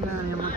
Nada, mi amor.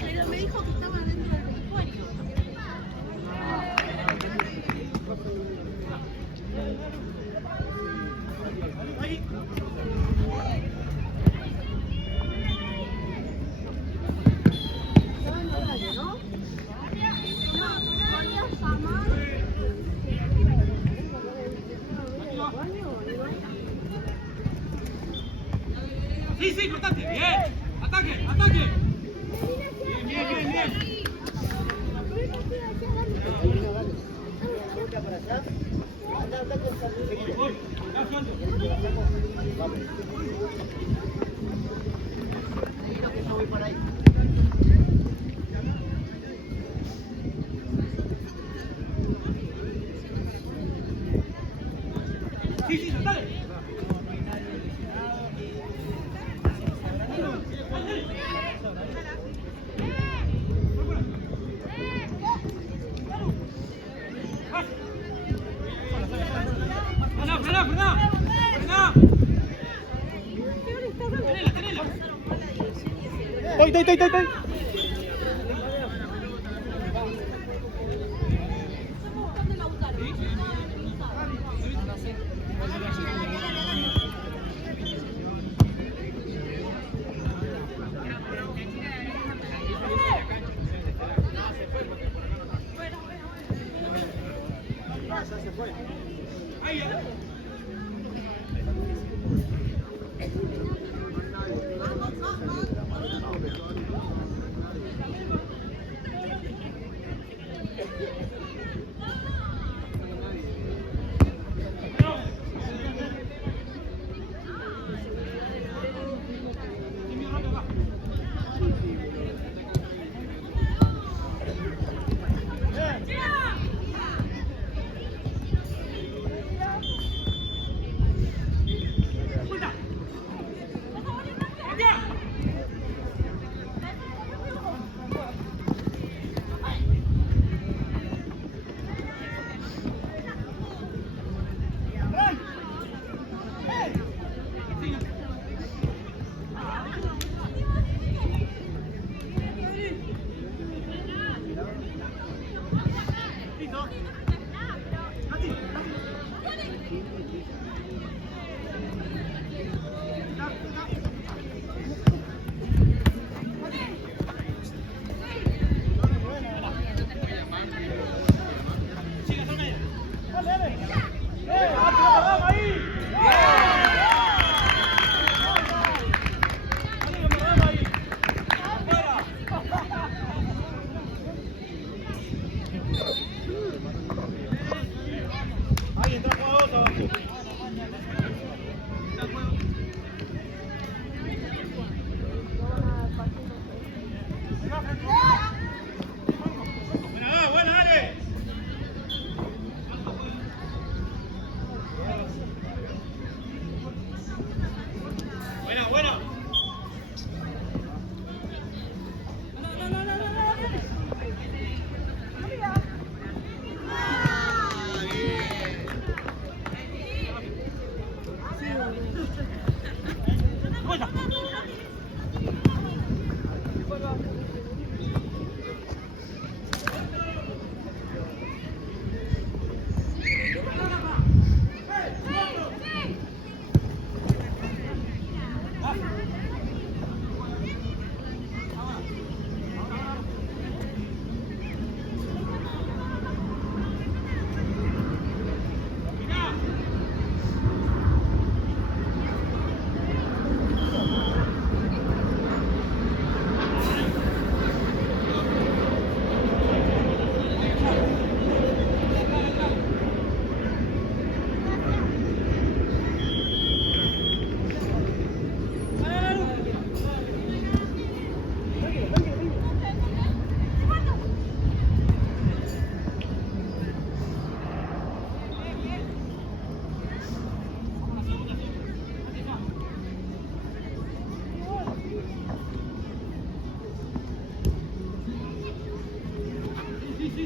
Pero me dijo que estaba dentro del vestuario. Estaba en horario, ¿no? ¿Podías llamar? Sí, sí, cortate. Bien. Ataque, ataque. Bien, bien, bien, bien. Voy, ya suelto. Sí, sí, dale. Frená, frená, frená. Frená. Tenela, tenela. ¡Estoy! Ahí,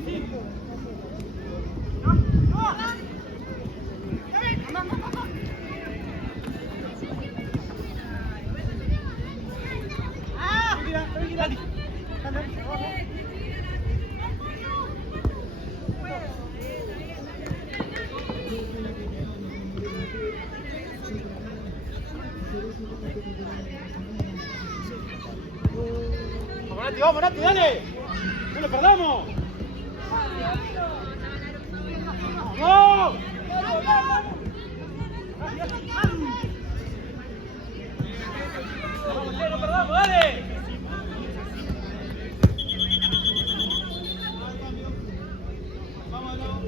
sí. Vamos, Nati, dale. No lo perdamos. ¡Vamos! ¡Vamos, no perdamos, dale! ¡Vámonos!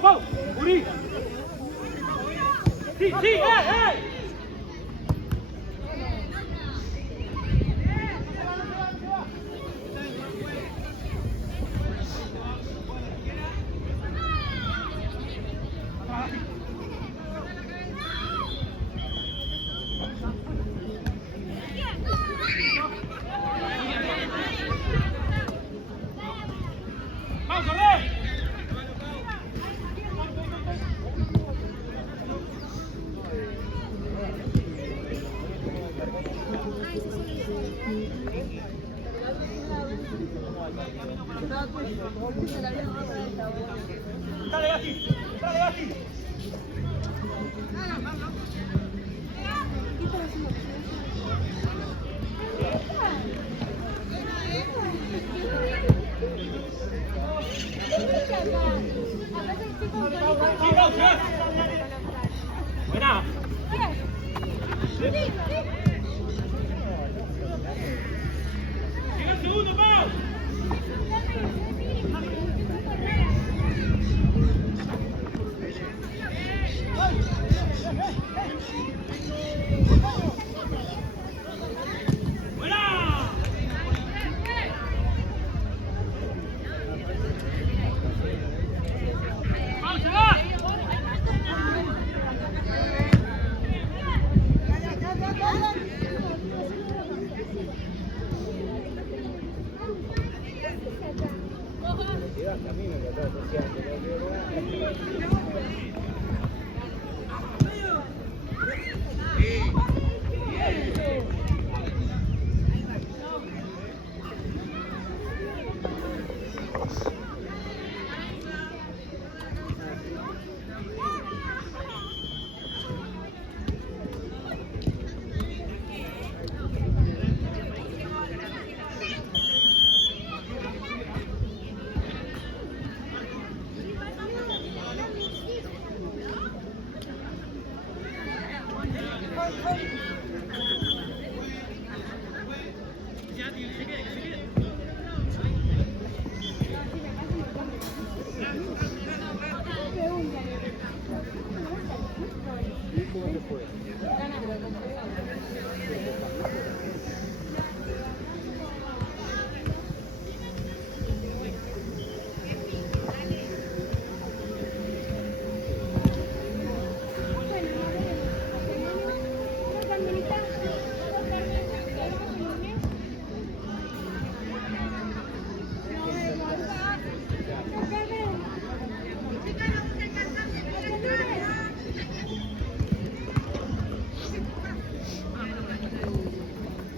¡Pau! ¡Uri! ¡Sí! ¡Vamos, corre! Dale, Gatti. Buena. Sigue el segundo, Pau.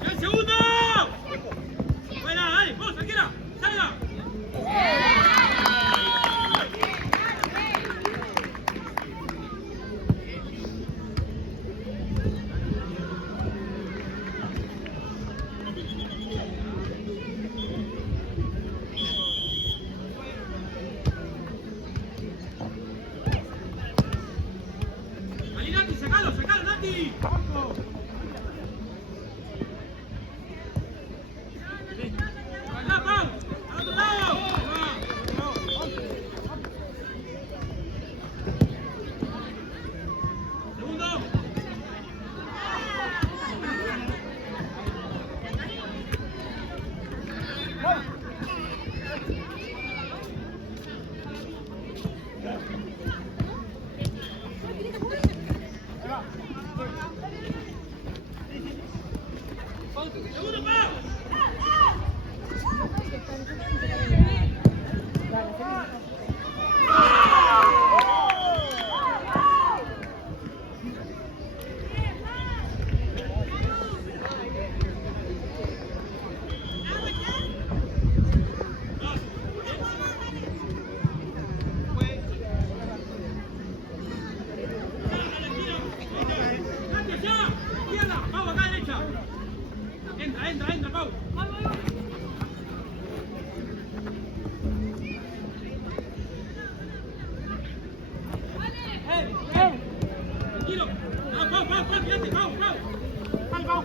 ¡El segundo! Segundo, Pau. Entra, Pau. Tranquilo. Pau, fíjate, Pau. Pau.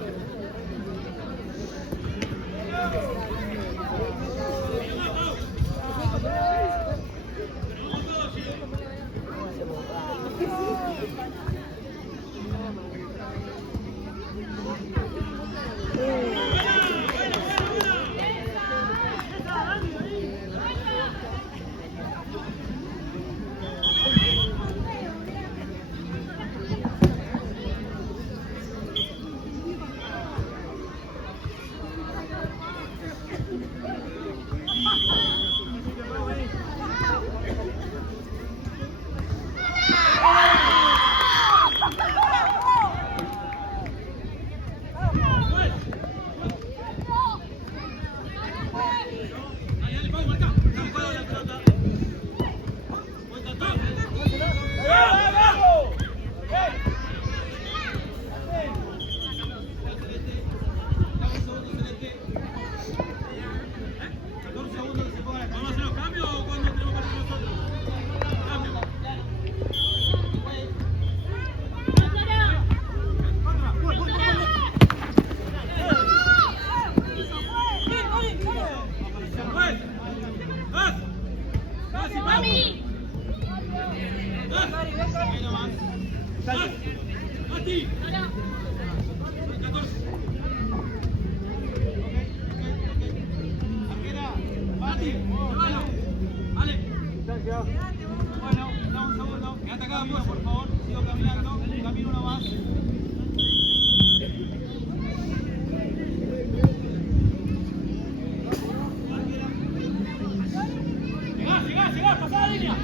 Dale, Pau, marca. Juega la pelota. ¿Vamos a hacer los cambios o cuando tenemos que hacer nosotros? Cambio. Mati. 14. Mati, llévalo. Vale. Bueno, da un segundo. Quédate acá, amigo, por favor. Sigo caminando. Camino uno más. Llegá, pasá la línea.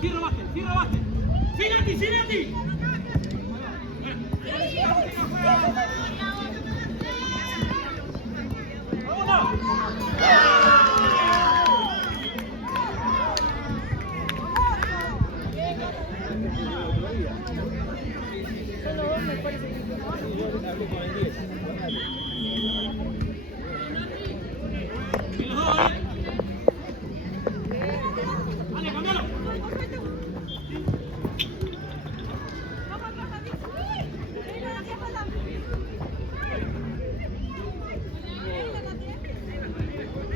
Sí robaste. Sigue a ti. Vale, cambialo.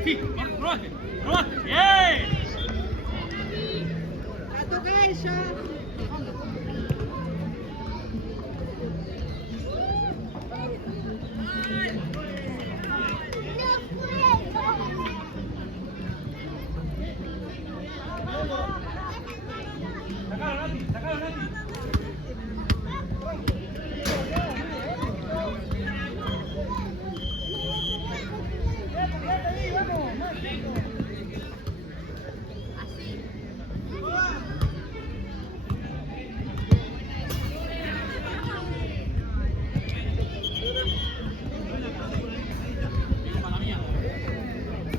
Sí, robaste. Bien. La toca ella. Sacalo, Nati.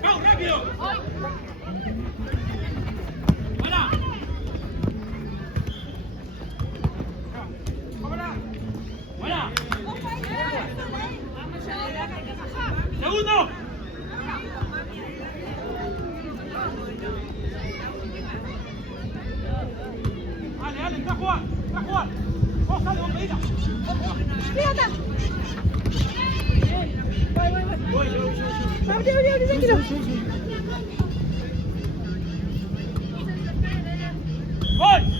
¡Vamos, rápido! ¡Buena! ¡Buena! ¡Segundo! Dale, entra a jugar. Vos dale, vos pedita. Fíjate. Voy. Voy. Abre, tranquilo. ¡Voy!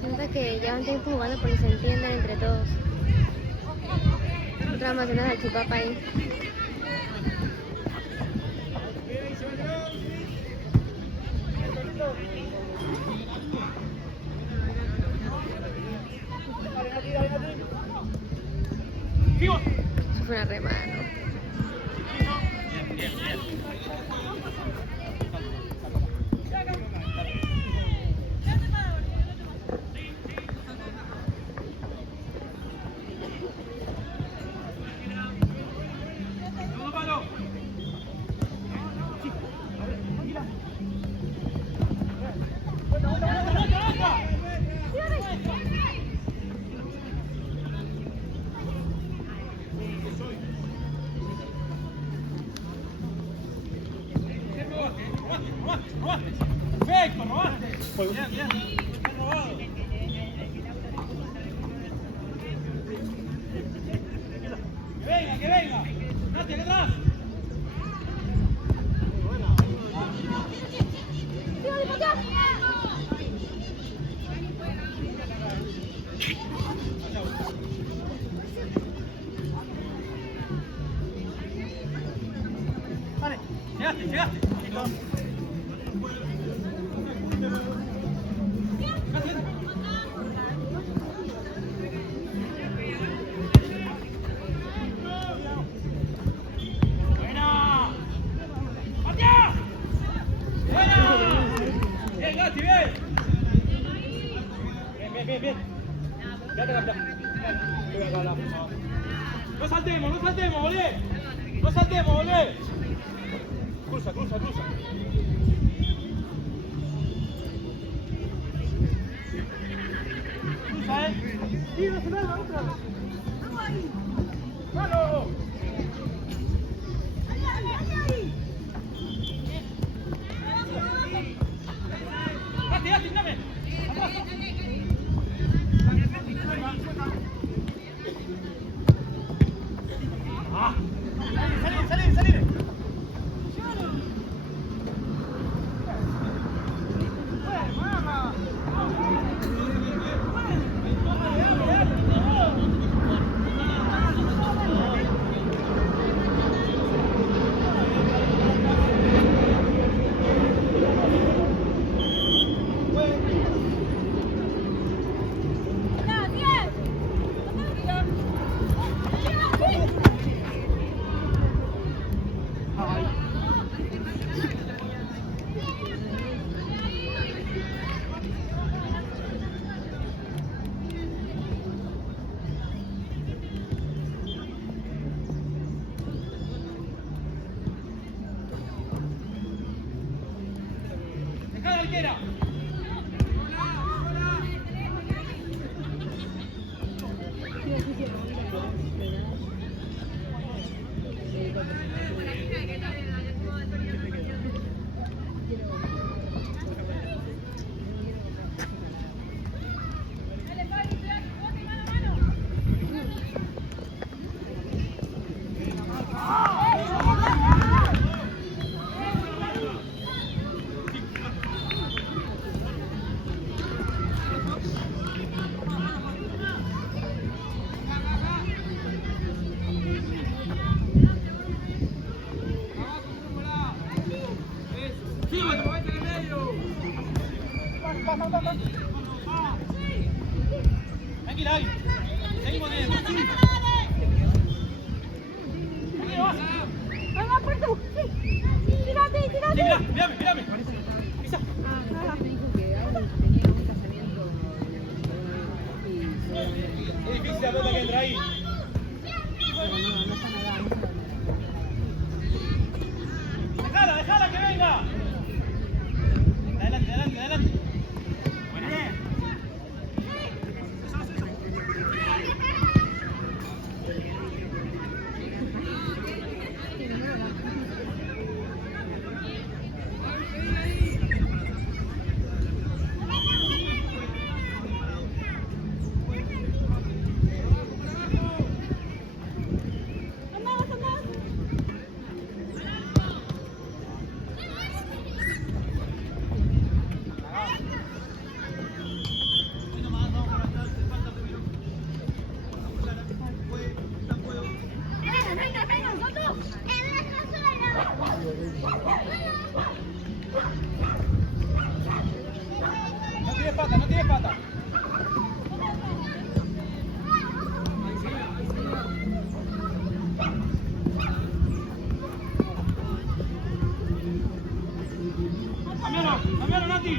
Siento que llevan tiempo jugando porque se entienden entre todos. Otra más de una salchipapa ahí. Eso fue una remano. robaste. Perfecto, robaste. Bien, bien. Está robado. Que venga. Nati, acá atrás. Vale, llegaste. Bien. Quédate acá. No saltemos, volé. No saltemos, volé. Cruza. Cruza, Tira, se larga otra vez. ¡Mano! Date, dame. Salir. Cualquiera. Tranquila, Agui. Seguimos de Tírame. Pisa. Es difícil la pelota que entra ahí. Dejala que venga. Adelante. No tiene pata. Cambialo, Nati.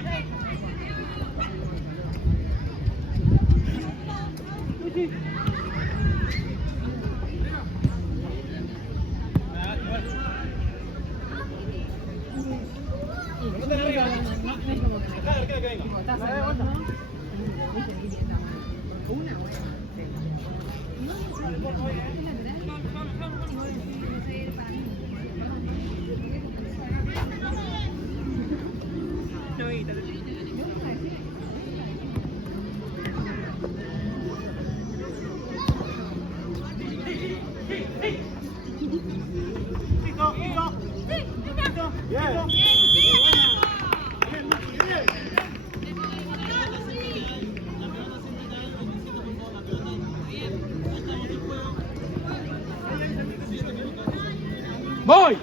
¡Voy!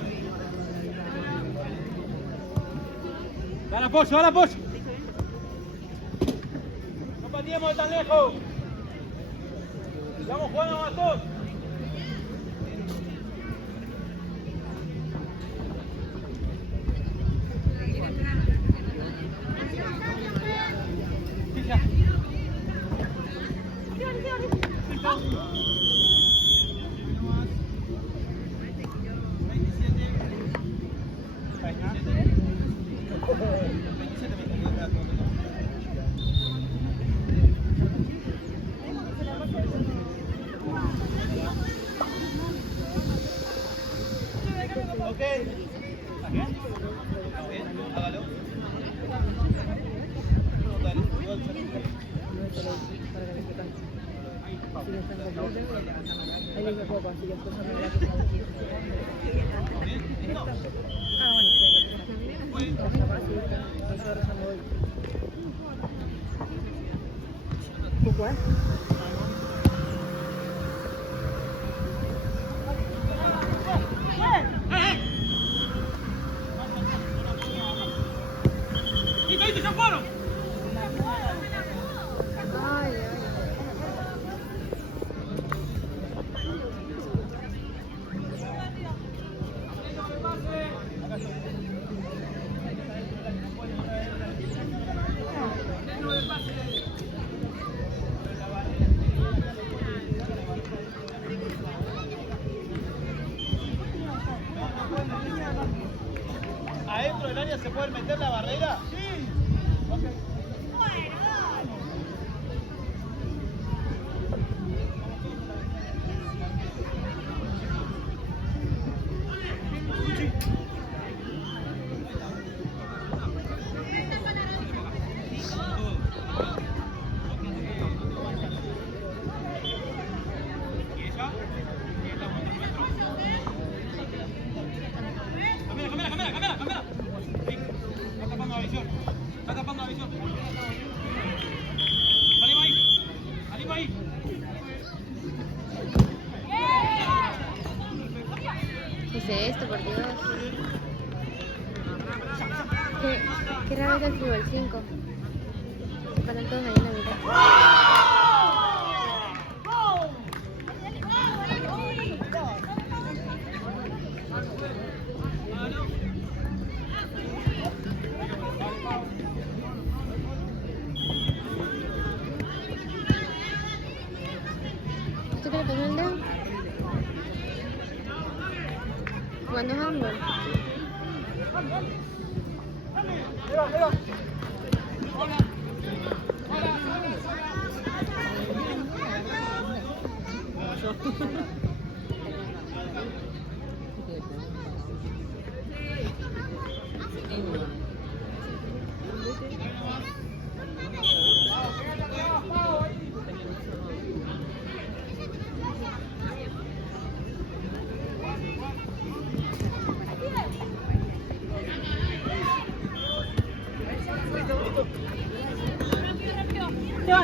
¡Dale apoyo, dale apoyo! ¡No pateemos de tan lejos! ¡Estamos jugando más todos! ¿Adentro del área se puede meter la barrera? Sí. Okay. ¿Qué es esto, por Dios? Qué raro es el fútbol 5. Pasan todos ahí en la mitad. ¿Esto qué le pasó al dedo? ¿Jugando handball?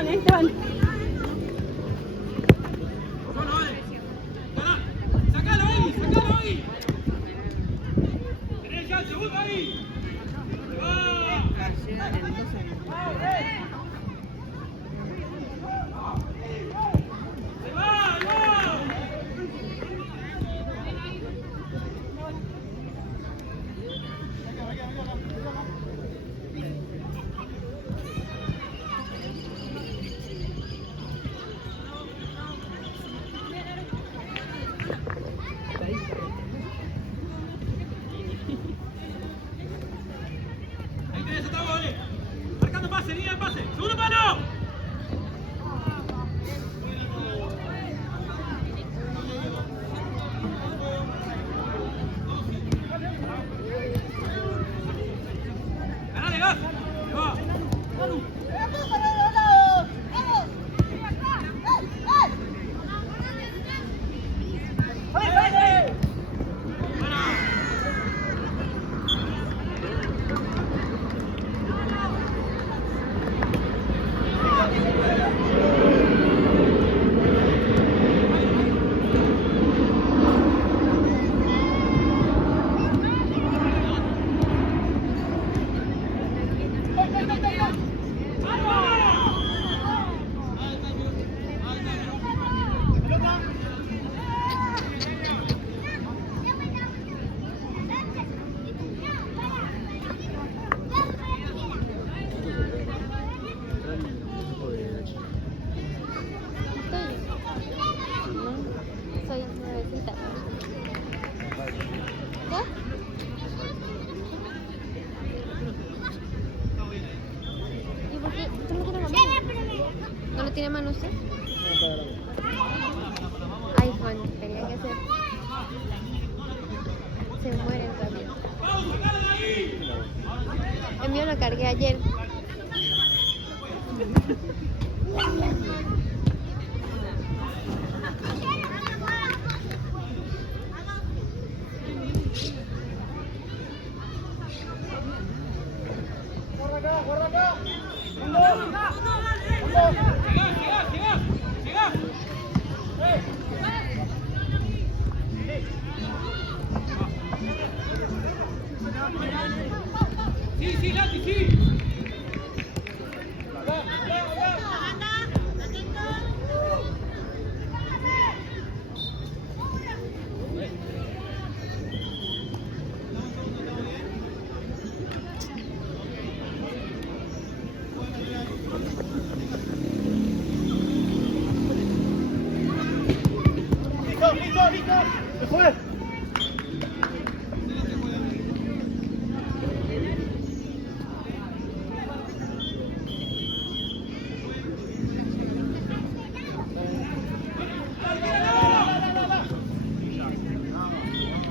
Esteban. ¡Sacalo ahí! ¡Sacalo ahí! ¡Tenés ya el segundo ahí! ¡Va! llaman usted? iPhone, tenía que ser. Se mueren rápido. El mío lo cargué ayer. Guarda acá. Sí, Nati, sí. Listo. Se fue.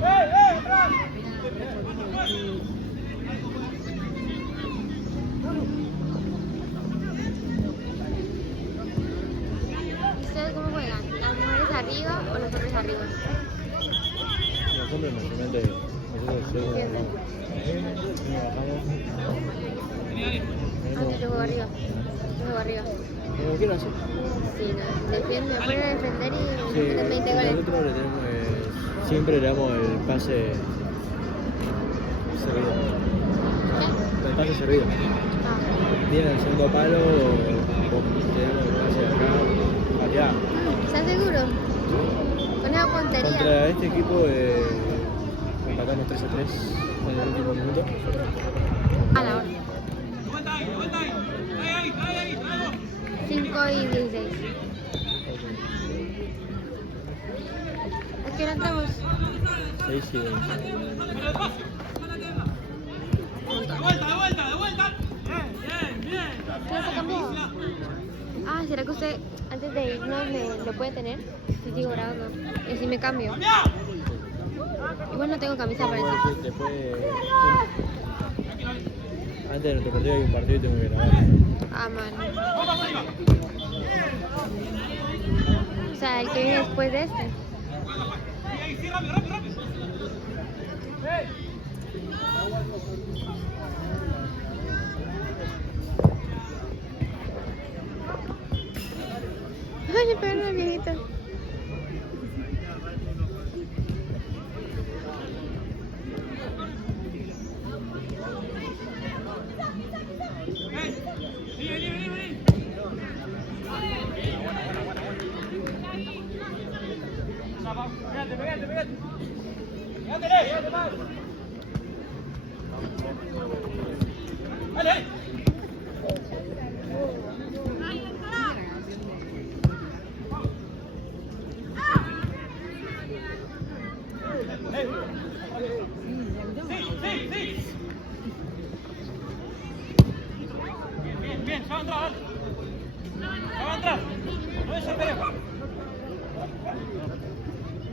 Atrás. ¿Ustedes cómo juegan? ¿Las mujeres arriba o los hombres arriba? Los hombres mayormente nosotros Entiendo. bajamos. Yo juego arriba. Yo juego arriba. Como quieras, sí. Sí, no. Defiendo, me ponen a defender y Sí, meten 20 goles. nosotros le tenemos, siempre le damos el pase servido. El pase servido. Ah. Viene el segundo palo, le damos el pase acá, allá. ¿Estás seguro? Con esa puntería. Contra este equipo empatamos 3-3 en el último minuto. A la hora. De vuelta ahí. Trae ahí. 5 y 16. ¿A qué hora entramos? 6 y 20. Pero despacio. De vuelta. Bien. ¿Qué no se cambió? Ah, ¿será que usted antes de irnos lo puede tener? Si sigo grabando. Y si me cambio. Igual no tengo camisa para decir. Después, antes de nuestro partido hay un partido y tengo que grabar. Ah, man. O sea, el que viene después de este. Sí, rápido. Ay, le pegaron al viejito. Vení. Pégate más. Dale. Sí. Bien, se va a entrar. No desesperemos.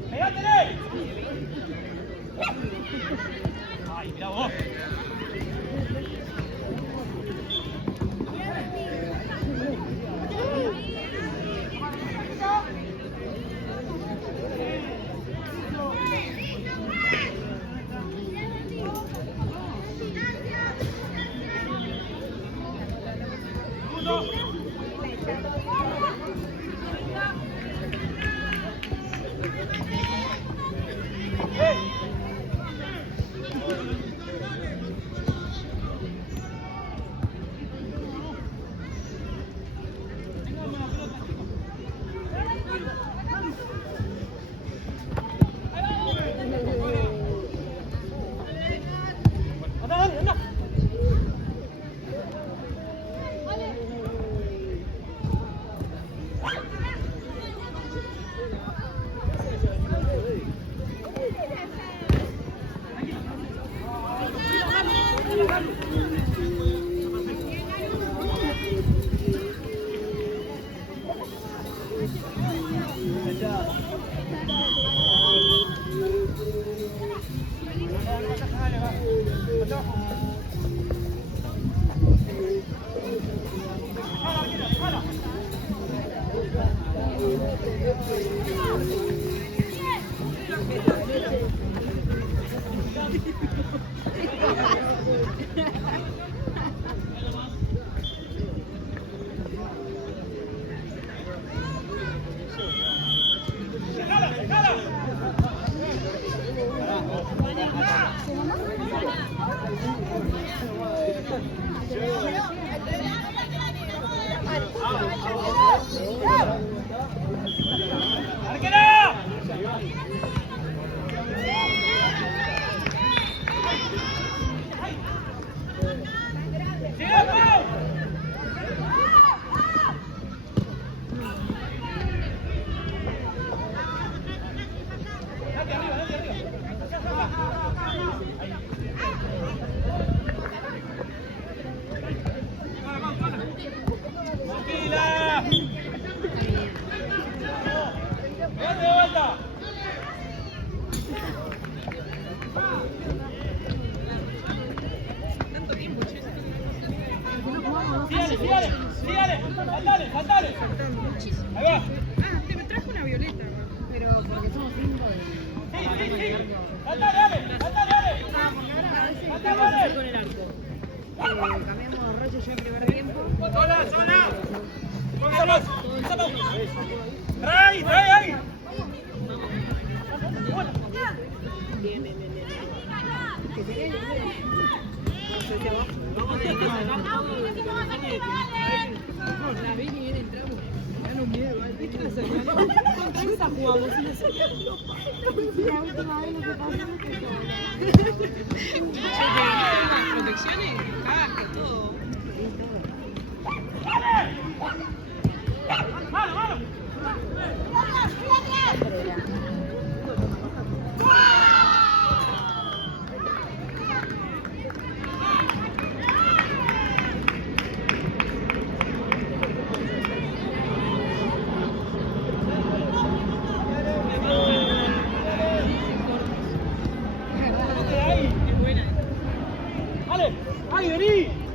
¡Pégate! Ay, mira vos. Ahí va. Ah, te me trajo una violeta. Pero porque somos 5 Saltale, dale. Saltale, dale. Saltale, con el arco. Cambiamos a Roche yo en primer tiempo. Sola, sola. Trae, trae ahí. La vi que viene entramos. Gana un miedo, contra esa jugamos. La última vez lo que pasó es Protecciones, casco, todo. Mano, mano. Dale, ahí, vení.